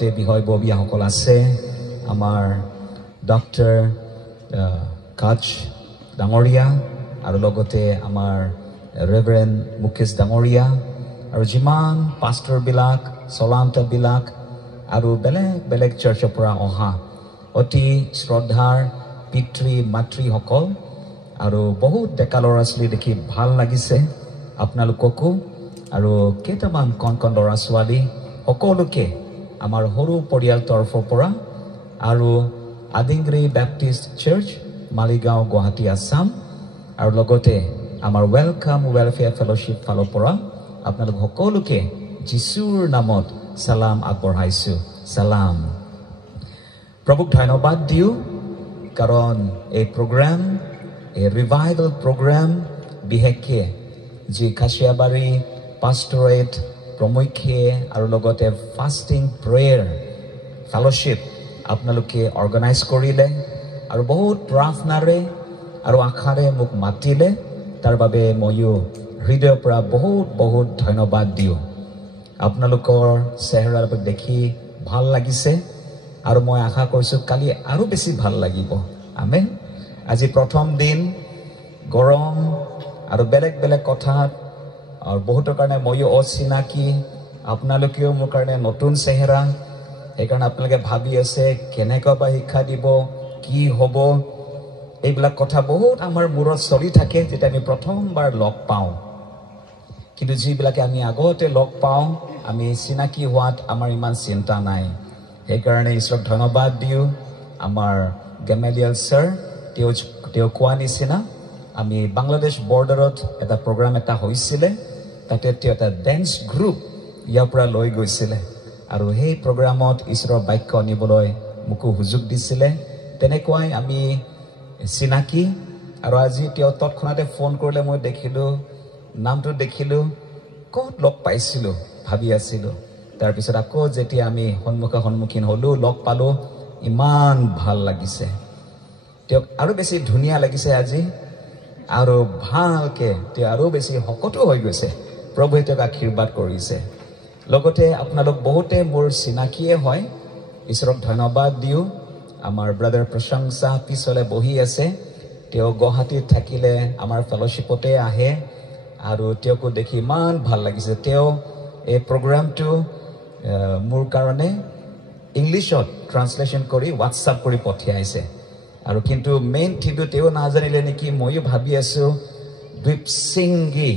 লগতে বিষয়ববীয়াসকল আছে আমাৰ ডক্টৰ কাচ ডাঙৰীয়া আৰু লগতে আমাৰ ৰেভাৰেণ্ড মুকেশ ডাঙৰীয়া আৰু যিমান পাষ্টৰবিলাক চলান্তবিলাক আৰু বেলেগ বেলেগ চাৰ্চৰ পৰা অহা অতি শ্ৰদ্ধাৰ পিতৃ মাতৃসকল আৰু বহুত ডেকা ল'ৰা ছোৱালী দেখি ভাল লাগিছে আপোনালোককো আৰু কেইটামান কণ ল'ৰা ছোৱালী সকলোকে আমাৰ সৰু পৰিয়াল তৰফৰ পৰা আৰু আদিংগ্ৰী বেপ্টিষ্ট চাৰ্চ মালিগাঁও গুৱাহাটী আসাম আৰু লগতে আমাৰ ৱেলকাম ৱেলফেয়াৰ ফেলোশ্বিপ ফালৰ পৰা আপোনালোক সকলোকে যিশুৰ নামত সালাম আগবঢ়াইছো সালাম প্ৰভুক ধন্যবাদ দিওঁ কাৰণ এই প্ৰগ্ৰাম এই ৰিভাইভেল প্ৰগ্ৰাম বিশেষকৈ যি কাশিয়াবাৰী পাষ্টৰেট প্ৰমুখ্যে আৰু লগতে ফাষ্টিং প্ৰেয়াৰ ফেলোশ্বিপ আপোনালোকে অৰ্গেনাইজ কৰিলে আৰু বহুত প্ৰাৰ্থনাৰে আৰু আশাৰে মোক মাতিলে তাৰ বাবে ময়ো হৃদয়ৰ পৰা বহুত বহুত ধন্যবাদ দিওঁ আপোনালোকৰ চেহেৰা দেখি ভাল লাগিছে আৰু মই আশা কৰিছোঁ কালি আৰু বেছি ভাল লাগিব আমেন আজি প্ৰথম দিন গৰম আৰু বেলেগ বেলেগ কথাত আৰু বহুতৰ কাৰণে ময়ো অচিনাকি আপোনালোকেও মোৰ কাৰণে নতুন চেহেৰা সেইকাৰণে আপোনালোকে ভাবি আছে কেনেকুৱা বা শিক্ষা দিব কি হ'ব এইবিলাক কথা বহুত আমাৰ মূৰত চলি থাকে যেতিয়া আমি প্ৰথমবাৰ লগ পাওঁ কিন্তু যিবিলাকে আমি আগতে লগ পাওঁ আমি চিনাকি হোৱাত আমাৰ ইমান চিন্তা নাই সেইকাৰণে ঈশ্বৰক ধন্যবাদ দিওঁ আমাৰ গেমেলিয়েল ছাৰ তেওঁ কোৱা নিচিনা আমি বাংলাদেশ বৰ্ডাৰত এটা প্ৰগ্ৰাম এটা হৈছিলে তাতে তেওঁ এটা ডেন্স গ্ৰুপ ইয়াৰ পৰা লৈ গৈছিলে আৰু সেই প্ৰগ্ৰামত ঈশ্বৰৰ বাক্য আনিবলৈ মোকো সুযোগ দিছিলে তেনেকুৱাই আমি চিনাকি আৰু আজি তেওঁ তৎক্ষণাতে ফোন কৰিলে মই দেখিলোঁ নামটো দেখিলোঁ ক'ত লগ পাইছিলোঁ ভাবি আছিলোঁ তাৰপিছত আকৌ যেতিয়া আমি সন্মুখীন হ'লোঁ লগ পালোঁ ইমান ভাল লাগিছে তেওঁক আৰু বেছি ধুনীয়া লাগিছে আজি আৰু ভালকৈ তেওঁ আৰু বেছি শকতো হৈ গৈছে প্ৰভুৱে তেওঁক আশীৰ্বাদ কৰিছে লগতে আপোনালোক বহুতে মোৰ চিনাকিয়ে হয় ঈশ্বৰক ধন্যবাদ দিওঁ আমাৰ ব্ৰাদাৰ প্ৰশংসা পিছলে বহি আছে তেওঁ গুৱাহাটীত থাকিলে আমাৰ ফেলোশ্বিপতে আহে আৰু তেওঁকো দেখি ইমান ভাল লাগিছে তেওঁ এই প্ৰগ্ৰামটো মোৰ কাৰণে ইংলিছত ট্ৰান্সলেশ্যন কৰি হোৱাটছআপ কৰি পঠিয়াইছে আৰু কিন্তু মেইন থিমটো তেওঁ নাজানিলে নেকি ময়ো ভাবি আছোঁ দ্বীপসিংগী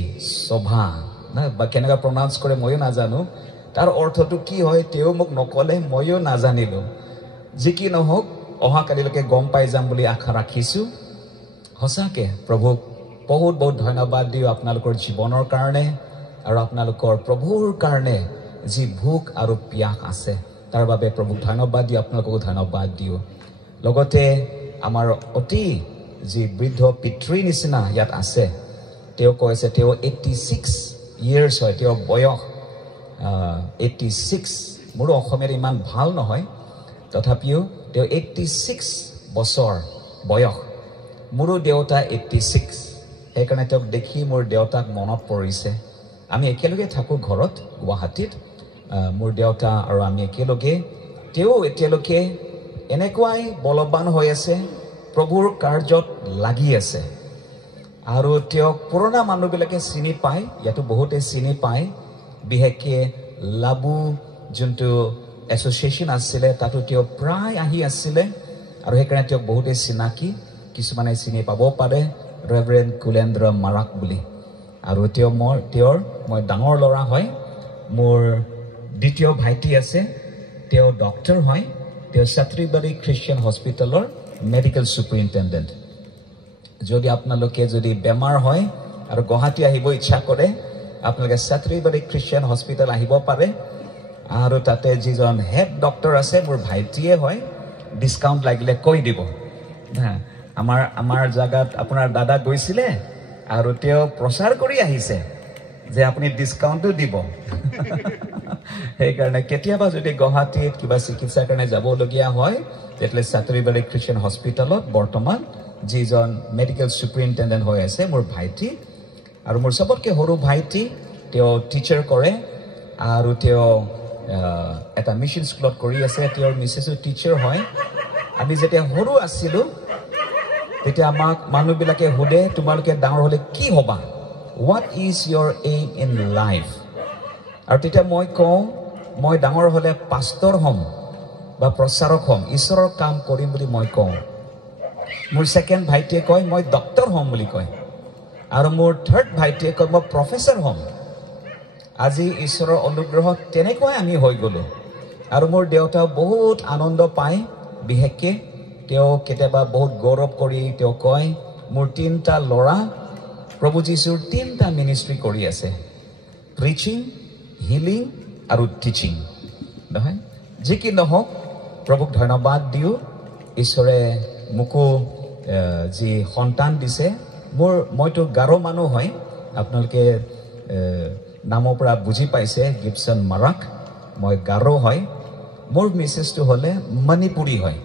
সভা বা কেনেকুৱা প্ৰনাউন্স কৰে ময়ো নাজানো তাৰ অৰ্থটো কি হয় তেওঁ মোক নকলে ময়ো নাজানিলোঁ যি কি নহওক অহাকালিলৈকে গম পাই যাম বুলি আশা ৰাখিছোঁ সঁচাকৈ প্ৰভুক বহুত বহুত ধন্যবাদ দিওঁ আপোনালোকৰ জীৱনৰ কাৰণে আৰু আপোনালোকৰ প্ৰভুৰ কাৰণে যি ভোক আৰু পিয়াস আছে তাৰ বাবে প্ৰভুক ধন্যবাদ দিওঁ আপোনালোককো ধন্যবাদ দিওঁ লগতে আমাৰ অতি যি বৃদ্ধ পিতৃৰ নিচিনা ইয়াত আছে তেওঁ কৈছে তেওঁ 86 years হয় তেওঁৰ বয়স 86 মোৰো অসমীয়াত ইমান ভাল নহয় তথাপিও তেওঁ 86 বছৰ বয়স মোৰো দেউতা 86 সেইকাৰণে তেওঁক দেখি মোৰ দেউতাক মনত পৰিছে আমি একেলগে থাকোঁ ঘৰত গুৱাহাটীত মোৰ দেউতা আৰু আমি একেলগে তেওঁ এতিয়ালৈকে এনেকুৱাই বলৱান হৈ আছে প্ৰভুৰ কাৰ্যত লাগি আছে আৰু তেওঁক পুৰণা মানুহবিলাকে চিনি পায় ইয়াতো বহুতে চিনি পায় বিশেষকৈ লাবু যোনটো এছ'চিয়েশ্যন আছিলে তাতো তেওঁ প্ৰায় আহি আছিলে আৰু সেইকাৰণে তেওঁক বহুতে চিনাকি কিছুমানে চিনি পাব পাৰে ৰেভাৰেণ্ড কুলেন্দ্ৰ মাৰাক বুলি আৰু তেওঁৰ মই ডাঙৰ ল'ৰা হয় মোৰ দ্বিতীয় ভাইটি আছে তেওঁ ডক্টৰ হয় তেওঁ ছাত্ৰীবাৰী খ্ৰীষ্টিয়ান হস্পিটেলৰ মেডিকেল ছুপাৰিণ্টেণ্ডেণ্ট যদি আপোনালোকে যদি বেমাৰ হয় আৰু গুৱাহাটী আহিব ইচ্ছা কৰে আপোনালোকে ছাত্ৰীবাৰী খ্ৰীষ্টিয়ান হস্পিটেল আহিব পাৰে আৰু তাতে যিজন হেড ডক্টৰ আছে মোৰ ভাইটিয়ে হয় ডিছকাউণ্ট লাগিলে কৈ দিব আমাৰ জায়গাত আপোনাৰ দাদা গৈছিলে আৰু তেওঁ প্ৰচাৰ কৰি আহিছে যে আপুনি ডিছকাউণ্টটো দিব সেইকাৰণে কেতিয়াবা যদি গুৱাহাটীত কিবা চিকিৎসাৰ কাৰণে যাবলগীয়া হয় তেতিয়াহ'লে ছাত্ৰীবাৰী খ্ৰীষ্টিয়ান হস্পিটেলত বৰ্তমান যিজন মেডিকেল ছুপাৰিণ্টেণ্ডেণ্ট হৈ আছে মোৰ ভাইটি আৰু মোৰ চবতকৈ সৰু ভাইটি তেওঁ টিচাৰ কৰে আৰু তেওঁ এটা মিশন স্কুলত কৰি আছে তেওঁৰ মিছেছো টিচাৰ হয় আমি যেতিয়া সৰু আছিলো তেতিয়া আমাক মানুহবিলাকে সোধে তোমালোকে ডাঙৰ হ'লে কি হ'বা what is your aim in life আৰু তেতিয়া মই কওঁ মই ডাঙৰ হ'লে পাষ্টৰ হ'ম বা প্ৰচাৰক হ'ম ঈশ্বৰৰ কাম কৰিম বুলি মই কওঁ মোৰ সেকেন্ড ভাইটিয়ে কয় মই ডক্টৰ হ'ম বুলি কয় আৰু মোৰ থাৰ্ড ভাইটিয়ে কয় মই প্ৰফেসৰ হ'ম আজি ঈশ্বৰৰ অনুগ্ৰহত তেনেকৈ আমি হৈ গলো আৰু মোৰ দেউতা বহুত আনন্দ পায় বিহেকে তেওঁ কেতিয়াবা বহুত গৌৰৱ কৰি তেওঁ কয় মোৰ তিনটা ল'ৰা প্ৰভু যীশুৰ তিনটা মিনিষ্ট্ৰি কৰি আছে প্ৰিচিং হিলিং আৰু টিচিং নহয় যি কি নহওক প্ৰভুক ধন্যবাদ দিও ঈশ্বৰে মুকো যি সন্তান দিছে মইতো গাৰো মানুহ হয় আপোনালোকে নামৰ পৰা বুজি পাইছে গিবসন মাৰাক মই গাৰো হয় মোৰ মেছেজটো হলে মণিপুৰী হয়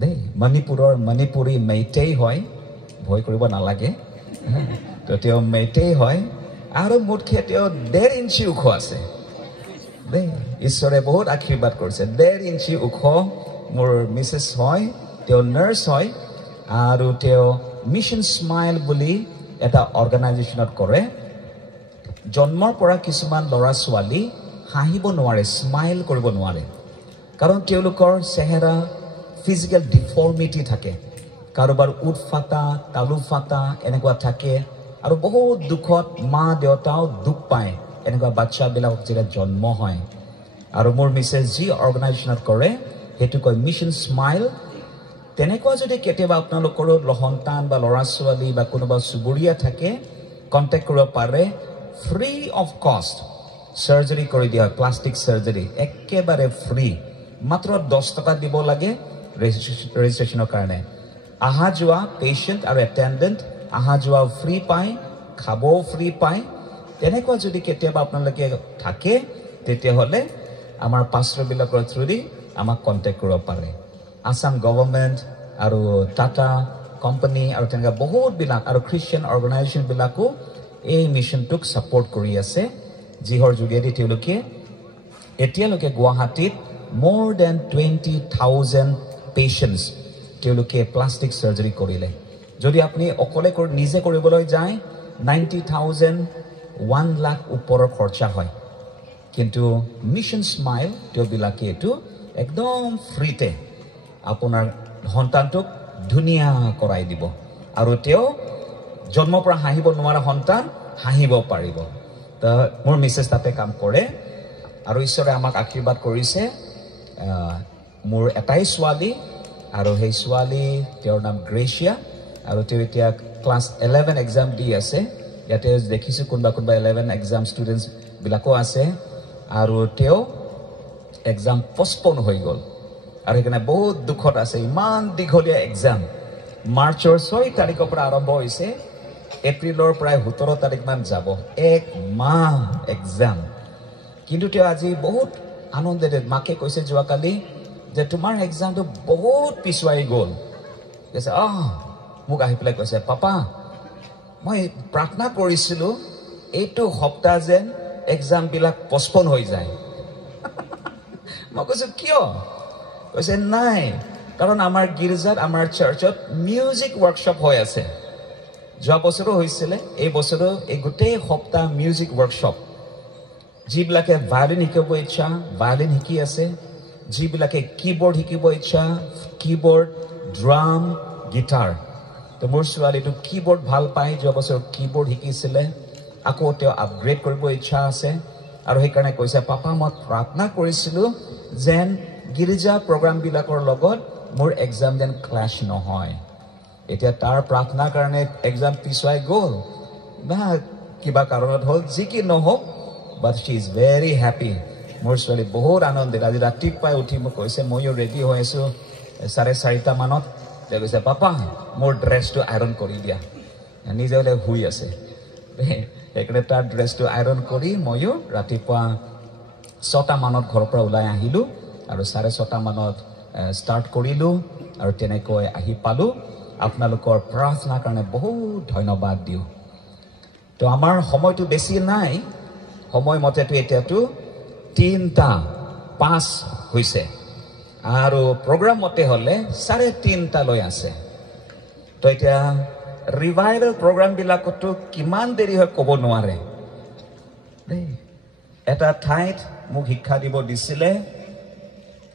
দেই মণিপুৰৰ মণিপুৰী মেইটেই হয় ভয় কৰিব নালাগে তো তেওঁ মেইটেই হয় আৰু মুঠকে তেওঁ 1.5 ইঞ্চি ওখ আছে দেই ঈশ্বৰে বহুত আশীৰ্বাদ কৰিছে 1.5 ইঞ্চি ওখ মোৰ মিছেছ হয় তেওঁ নাৰ্ছ হয় আৰু তেওঁ মিশন স্মাইল বুলি এটা অৰ্গানাইজেশ্যনত কৰে জন্মৰ পৰা কিছুমান ল'ৰা ছোৱালী হাঁহিব নোৱাৰে স্মাইল কৰিব নোৱাৰে কাৰণ তেওঁলোকৰ চেহেৰা ফিজিক্যাল ডিফৰ্মিটি থাকে কাৰোবাৰ উঠ ফাটা তালু ফাটা এনেকুৱা থাকে আৰু বহুত দুখত মা দেউতাও দুখ পায় এনেকুৱা বাচ্চাবিলাক যেতিয়া জন্ম হয় আৰু মোৰ মিছেছ যি অৰ্গানাইজেশ্যনত কৰে সেইটো কয় মিশন স্মাইল তেনেকুৱা যদি কেতিয়াবা আপোনালোকৰ সন্তান বা ল'ৰা ছোৱালী বা কোনোবা চুবুৰীয়া থাকে কন্টেক্ট কৰিব পাৰে ফ্ৰী অফ কষ্ট সাৰ্জাৰী কৰি দিয়া প্লাষ্টিক সাৰ্জাৰী একেবাৰে ফ্ৰী মাত্ৰ 10 টকা দিব লাগে ৰেজিষ্ট্ৰেচনৰ কাৰণে আহা যোৱা পেশেন্ট আৰু এটেন্ডেন্ট আহা যোৱা ফ্ৰী পায় খাবও ফ্ৰী পায় তেনেকুৱা যদি কেতিয়াবা আপোনালোকে থাকে তেতিয়াহ'লে আমাৰ পাষ্টৰবিলাকৰ থ্ৰুদি আমাক কন্টেক্ট কৰিব পাৰে আসাম গভৰ্ণমেণ্ট আৰু টাটা কোম্পানী আৰু তেনেকুৱা বহুত বিলাক আৰু খ্ৰীষ্টিয়ান অৰ্গানাইজেশ্যন বিলাকো এই মিশনটোক সাপোৰ্ট কৰি আছে যিহৰ যোগেদি তেওঁলোকে এতিয়ালৈকে গুৱাহাটীত more than 20,000 patients তেওঁলোকে প্লাষ্টিক সাৰ্জাৰী কৰিলে যদি আপুনি অকলে নিজে কৰিবলৈ যায় 90,000 1 লাখ ওপৰৰ খৰচা হয় কিন্তু মিশন স্মাইল তেওঁবিলাকে এইটো একদম ফ্ৰীতে আপোনাৰ সন্তানটোক ধুনীয়া কৰাই দিব আৰু তেওঁ জন্মৰ পৰা হাঁহিব নোৱাৰা সন্তান হাঁহিব পাৰিব তো মোৰ মিছেছ তাতে কাম কৰে আৰু ঈশ্বৰে আমাক আশীৰ্বাদ কৰিছে মোৰ এটাই ছোৱালী আৰু সেই ছোৱালী তেওঁৰ নাম গ্ৰেচিয়া আৰু তেওঁ এতিয়া ক্লাছ 11 এক্সাম দি আছে ইয়াতে দেখিছোঁ কোনোবা 11 এক্সাম ষ্টুডেণ্টছ বিলাকো আছে আৰু তেওঁ এক্সাম পষ্টপন হৈ গ'ল আৰু সেইকাৰণে বহুত দুখত আছে ইমান দীঘলীয়া এক্সাম মাৰ্চৰ 6 তাৰিখৰ পৰা আৰম্ভ হৈছে এপ্ৰিলৰ প্ৰায় 17 তাৰিখ মান যাব 1 মাহ এক্সাম কিন্তু তেওঁ আজি বহুত আনন্দেৰে মাকে কৈছে যোৱাকালি যে তোমাৰ এক্সামটো বহুত পিছুৱাই গ'ল কৈছে মোক আহি পেলাই কৈছে পাপা মই প্ৰাৰ্থনা কৰিছিলোঁ এইটো সপ্তাহ যেন এক্সামবিলাক পষ্টপন হৈ যায় মই কৈছোঁ কিয় কৈছে নাই কাৰণ আমাৰ গিৰ্জাত আমাৰ চাৰ্চত মিউজিক ৱৰ্কশ্বপ হৈ আছে যোৱা বছৰো হৈছিলে এই বছৰো এই গোটেই সপ্তাহ মিউজিক ৱৰ্কশ্বপ যিবিলাকে ভায়োলিন শিকিব ইচ্ছা ভায়োলিন শিকি আছে যিবিলাকে কীবোৰ্ড শিকিব ইচ্ছা কীবোৰ্ড ড্ৰাম গিটাৰ তো মোৰ ছোৱালীটো কীবোৰ্ড ভাল পায় যোৱা বছৰ কীবোৰ্ড শিকিছিলে আকৌ তেওঁ আপগ্ৰেড কৰিব ইচ্ছা আছে আৰু সেইকাৰণে কৈছে পাপা মই প্ৰাৰ্থনা কৰিছিলোঁ যেন গিৰ্জা প্ৰগ্ৰামবিলাকৰ লগত মোৰ এক্সাম যেন ক্লাছ নহয় এতিয়া তাৰ প্ৰাৰ্থনাৰ কাৰণে এক্সাম পিছুৱাই গ'ল বা কিবা কাৰণত হ'ল যি কি নহওক বাট শ্বি ইজ ভেৰি হেপী মোৰ ছোৱালী বহুত আনন্দিত আজি ৰাতিপুৱাই উঠি মোক কৈছে ময়ো ৰেডি হৈ আছোঁ 4:30 মানত তেওঁ কৈছে পাপা মোৰ ড্ৰেছটো আইৰণ কৰি দিয়া নিজে বোলে শুই আছে সেইকাৰণে তাৰ ড্ৰেছটো আইৰণ কৰি ময়ো ৰাতিপুৱা 6টা মানত ঘৰৰ পৰা ওলাই আহিলোঁ আৰু 6:30 মানত ষ্টাৰ্ট কৰিলোঁ আৰু তেনেকৈ আহি পালোঁ আপোনালোকৰ প্ৰাৰ্থনাৰ কাৰণে বহুত ধন্যবাদ দিওঁ তো আমাৰ সময়টো বেছি নাই সময়মতেতো এতিয়াতো 3টা 5 হৈছে আৰু প্ৰগ্ৰাম মতে হলে 3:30 লৈ আছে তো এতিয়া ৰিভাইভেল প্ৰগ্ৰাম বিলাকতো কিমান দেৰি হয় ক'ব নোৱাৰে এটা ঠাইত মোক শিক্ষা দিব দিছিলে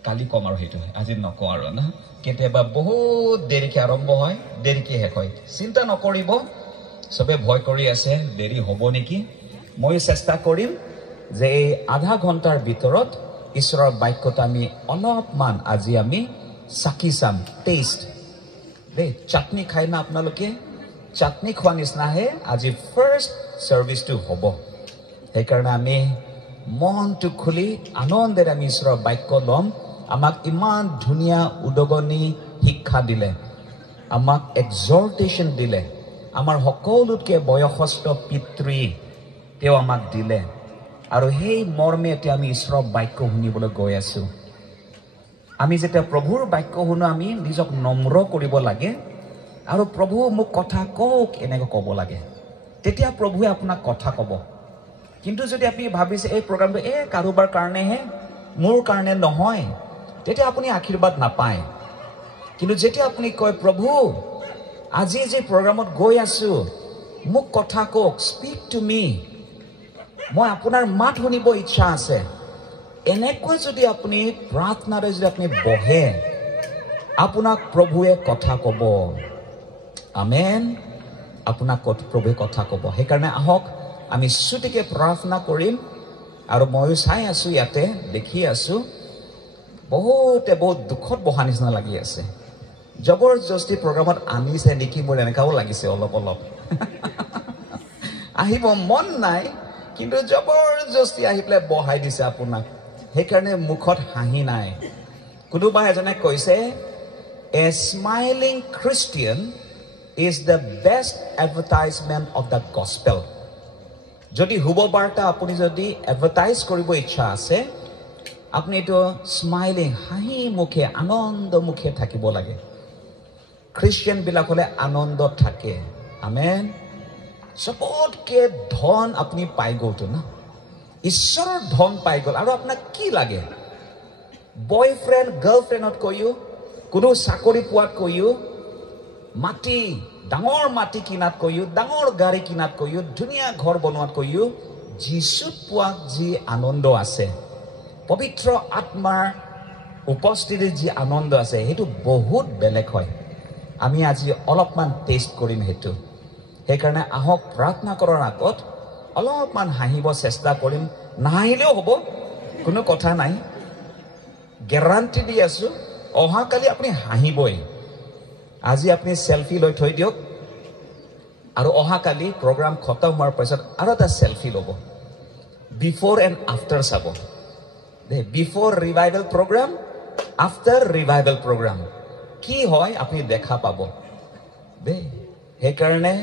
কালি কম আৰু হেতু আজি নকওঁ আৰু না কেতিয়াবা বহুত দেৰিকে আৰম্ভ হয় দেৰিকে শেষ হয় চিন্তা নকৰিব সবে ভয় কৰি আছে দেৰি হ'ব নেকি মই চেষ্টা কৰিম যে এই আধা ঘণ্টাৰ ভিতৰত ঈশ্বৰৰ বাক্যটো আমি অলপমান আজি আমি চাকি চাম টেষ্ট দেই চাটনি খাই না আপোনালোকে চাটনি খোৱা নিচিনাহে আজি ফাৰ্ষ্ট সাৰ্ভিসটো হ'ব সেইকাৰণে আমি মনটো খুলি আনন্দেৰে আমি ঈশ্বৰৰ বাক্য ল'ম আমাক ইমান ধুনীয়া উদগনি শিক্ষা দিলে আমাক এক্সহৰ্টেশ্যন দিলে আমাৰ সকলোতকে বয়সস্থ পিতৃ তেওঁ আমাক দিলে আৰু সেই মৰ্মে এতিয়া আমি ঈশ্বৰৰ বাক্য শুনিবলৈ গৈ আছো আমি যেতিয়া প্ৰভুৰ বাক্য শুনো আমি নিজক নম্ৰ কৰিব লাগে আৰু প্ৰভু মোক কথা কওক এনেকৈ ক'ব লাগে তেতিয়া প্ৰভুৱে আপোনাক কথা ক'ব কিন্তু যদি আপুনি ভাবিছে এই প্ৰগ্ৰামটো কাৰোবাৰ কাৰণেহে মোৰ কাৰণে নহয় তেতিয়া আপুনি আশীৰ্বাদ নাপায় কিন্তু যেতিয়া আপুনি কয় প্ৰভু আজি যে প্ৰগ্ৰামত গৈ আছো মোক কথা কওক স্পীক টু মি মই আপোনাৰ মাত শুনিব ইচ্ছা আছে এনেকৈ যদি আপুনি প্ৰাৰ্থনাৰে যদি আপুনি বহে আপোনাক প্ৰভুৱে কথা ক'ব আমেন আপোনাক প্ৰভুৱে কথা ক'ব সেইকাৰণে আহক আমি ছুটিকে প্ৰাৰ্থনা কৰিম আৰু মই চাই আছো ইয়াতে দেখি আছো বহুত দুখত বহা নিচিনা লাগি আছে জবৰদস্তি প্ৰগ্ৰামত আনিছে নেকি মোৰ এনেকাও লাগিছে অলপ আহিব মন নাই কিন্তু জবৰদস্তি আহি পেলাই বহাই দিছে আপোনাক সেইকাৰণে মুখত হাঁহি নাই কোনোবা এজনে কৈছে a smiling Christian is the best advertisement of the gospel যদি শুভ বাৰ্তা আপুনি যদি এডভাৰটাইজ কৰিব ইচ্ছা আছে আপুনি এইটো স্মাইলিং হাঁহি মুখে আনন্দ মুখে থাকিব লাগে খ্ৰীষ্টিয়ান বিলাক হলে আনন্দত থাকে আমেন সবতকে ধন আপুনি পাই গ'লতো না ঈশ্বৰৰ ধন পাই গ'ল আৰু আপোনাক কি লাগে বয়ফ্ৰেণ্ড গাৰ্লফ্ৰেণ্ডত কৈও কোনো চাকৰি পোৱাত কৈও মাটি ডাঙৰ মাটি কিনাত কৈও ডাঙৰ গাড়ী কিনাত কৈও ধুনীয়া ঘৰ বনোৱাত কৈও যিশুত পোৱা যি আনন্দ আছে পবিত্ৰ আত্মাৰ উপস্থিতিত যি আনন্দ আছে সেইটো বহুত বেলেগ হয় আমি আজি অলপমান টেষ্ট কৰিম সেইটো সেইকাৰণে আহক প্ৰাৰ্থনা কৰাৰ আগত অলপমান হাঁহিব চেষ্টা কৰিম নাহিলেও হ'ব কোনো কথা নাই গ্যাৰান্টি দি আছো অহাকালি আপুনি হাঁহিবই আজি আপুনি সেলফি লৈ থৈ দিয়ক আৰু অহাকালি প্ৰগ্ৰাম খতম হোৱাৰ পিছত আৰু এটা সেলফি ল'ব বিফৰ এণ্ড আফটাৰ চাব before revival program after revival program কি হয় আপুনি দেখা পাব দেই সেইকাৰণে